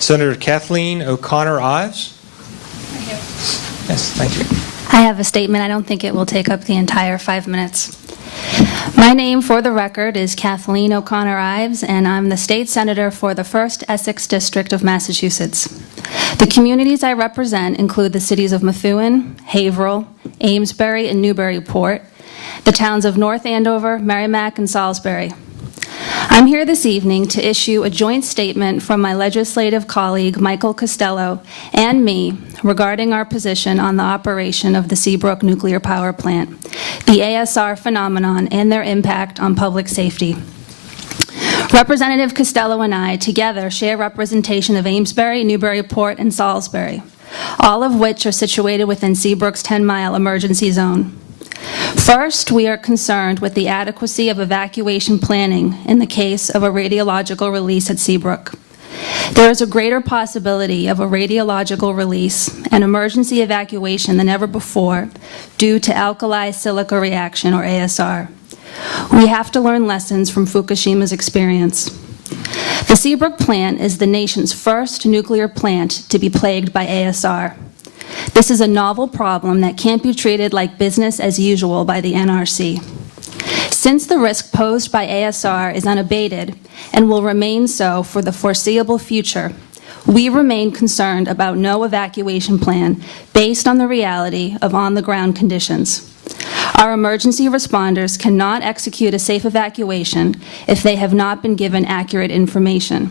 Senator Kathleen O'Connor Ives. Yes, thank you. I have a statement. I don't think it will take up the entire 5 minutes. My name, for the record, is Kathleen O'Connor Ives, and I'm the state senator for the 1st Essex District of Massachusetts. The communities I represent include the cities of Methuen, Haverhill, Amesbury, and Newburyport, the towns of North Andover, Merrimack, and Salisbury. I'm here this evening to issue a joint statement from my legislative colleague, Michael Costello, and me regarding our position on the operation of the Seabrook nuclear power plant, the ASR phenomenon, and their impact on public safety. Representative Costello and I together share representation of Amesbury, Newburyport, and Salisbury, all of which are situated within Seabrook's 10-mile emergency zone. First, we are concerned with the adequacy of evacuation planning in the case of a radiological release at Seabrook. There is a greater possibility of a radiological release and emergency evacuation than ever before due to alkali silica reaction, or ASR. We have to learn lessons from Fukushima's experience. The Seabrook plant is the nation's first nuclear plant to be plagued by ASR. This is a novel problem that can't be treated like business as usual by the NRC. Since the risk posed by ASR is unabated and will remain so for the foreseeable future, we remain concerned about no evacuation plan based on the reality of on-the-ground conditions. Our emergency responders cannot execute a safe evacuation if they have not been given accurate information.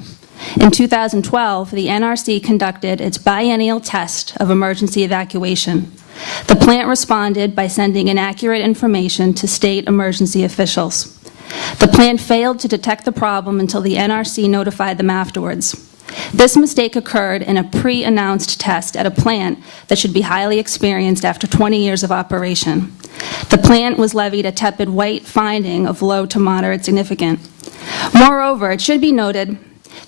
In 2012, the NRC conducted its biennial test of emergency evacuation. The plant responded by sending inaccurate information to state emergency officials. The plant failed to detect the problem until the NRC notified them afterwards. This mistake occurred in a pre-announced test at a plant that should be highly experienced after 20 years of operation. The plant was levied a tepid white finding of low to moderate significant. Moreover, it should be noted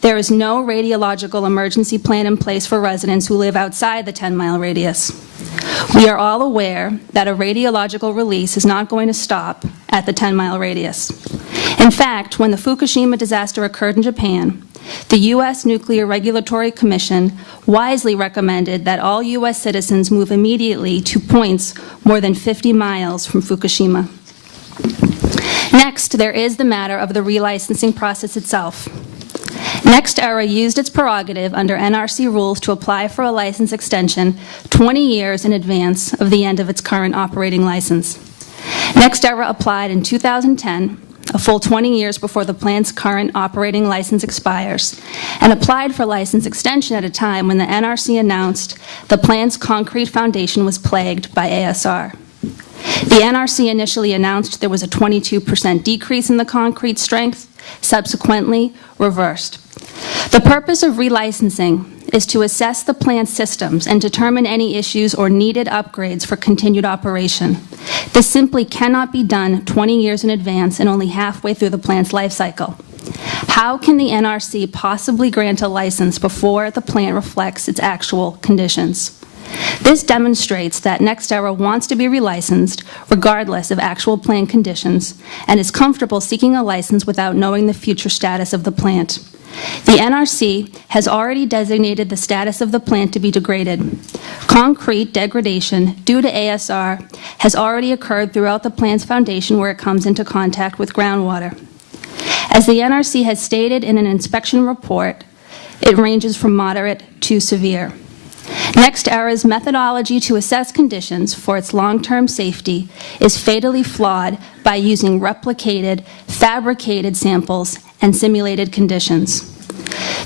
there is no radiological emergency plan in place for residents who live outside the 10-mile radius. We are all aware that a radiological release is not going to stop at the 10-mile radius. In fact, when the Fukushima disaster occurred in Japan, the U.S. Nuclear Regulatory Commission wisely recommended that all U.S. citizens move immediately to points more than 50 miles from Fukushima. Next, there is the matter of the relicensing process itself. NextEra used its prerogative under NRC rules to apply for a license extension 20 years in advance of the end of its current operating license. NextEra applied in 2010, a full 20 years before the plant's current operating license expires, and applied for license extension at a time when the NRC announced the plant's concrete foundation was plagued by ASR. The NRC initially announced there was a 22% decrease in the concrete strength, subsequently reversed. The purpose of relicensing is to assess the plant's systems and determine any issues or needed upgrades for continued operation. This simply cannot be done 20 years in advance and only halfway through the plant's life cycle. How can the NRC possibly grant a license before the plant reflects its actual conditions? This demonstrates that NextEra wants to be relicensed regardless of actual plant conditions and is comfortable seeking a license without knowing the future status of the plant. The NRC has already designated the status of the plant to be degraded. Concrete degradation due to ASR has already occurred throughout the plant's foundation where it comes into contact with groundwater. As the NRC has stated in an inspection report, it ranges from moderate to severe. NextEra's methodology to assess conditions for its long-term safety is fatally flawed by using replicated, fabricated samples and simulated conditions.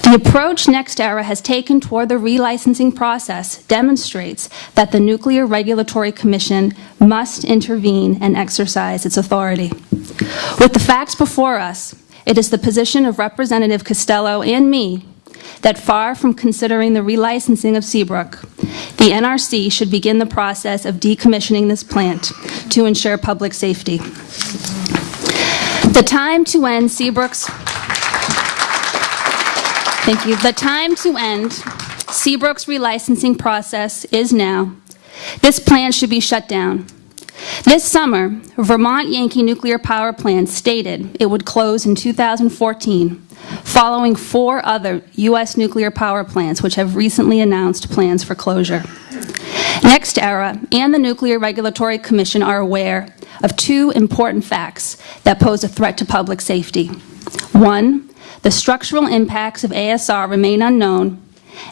The approach NextEra has taken toward the relicensing process demonstrates that the Nuclear Regulatory Commission must intervene and exercise its authority. With the facts before us, it is the position of Representative Costello and me that far from considering the relicensing of Seabrook, the NRC should begin the process of decommissioning this plant to ensure public safety. The time to end Seabrook's relicensing process is now. This plant should be shut down. This summer, Vermont Yankee Nuclear Power Plant stated it would close in 2014, following 4 other U.S. nuclear power plants which have recently announced plans for closure. NextEra and the Nuclear Regulatory Commission are aware of 2 important facts that pose a threat to public safety. 1, the structural impacts of ASR remain unknown,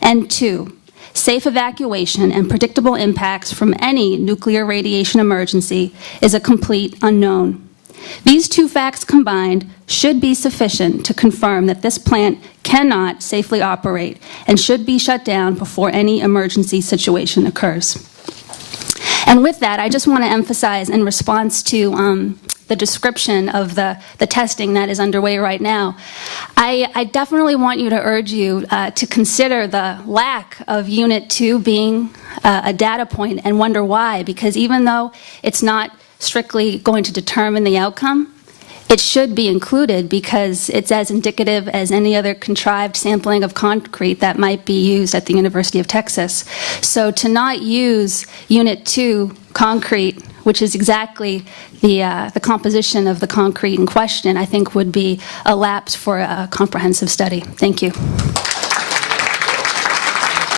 and 2, safe evacuation and predictable impacts from any nuclear radiation emergency is a complete unknown. These 2 facts combined should be sufficient to confirm that this plant cannot safely operate and should be shut down before any emergency situation occurs. And with that, I just want to emphasize in response to the description of the testing that is underway right now, I definitely want you to urge you to consider the lack of Unit 2 being a data point and wonder why, because even though it's not strictly going to determine the outcome, it should be included because it's as indicative as any other contrived sampling of concrete that might be used at the University of Texas. So to not use Unit 2 concrete, which is exactly the composition of the concrete in question, I think would be a lapse for a comprehensive study. Thank you.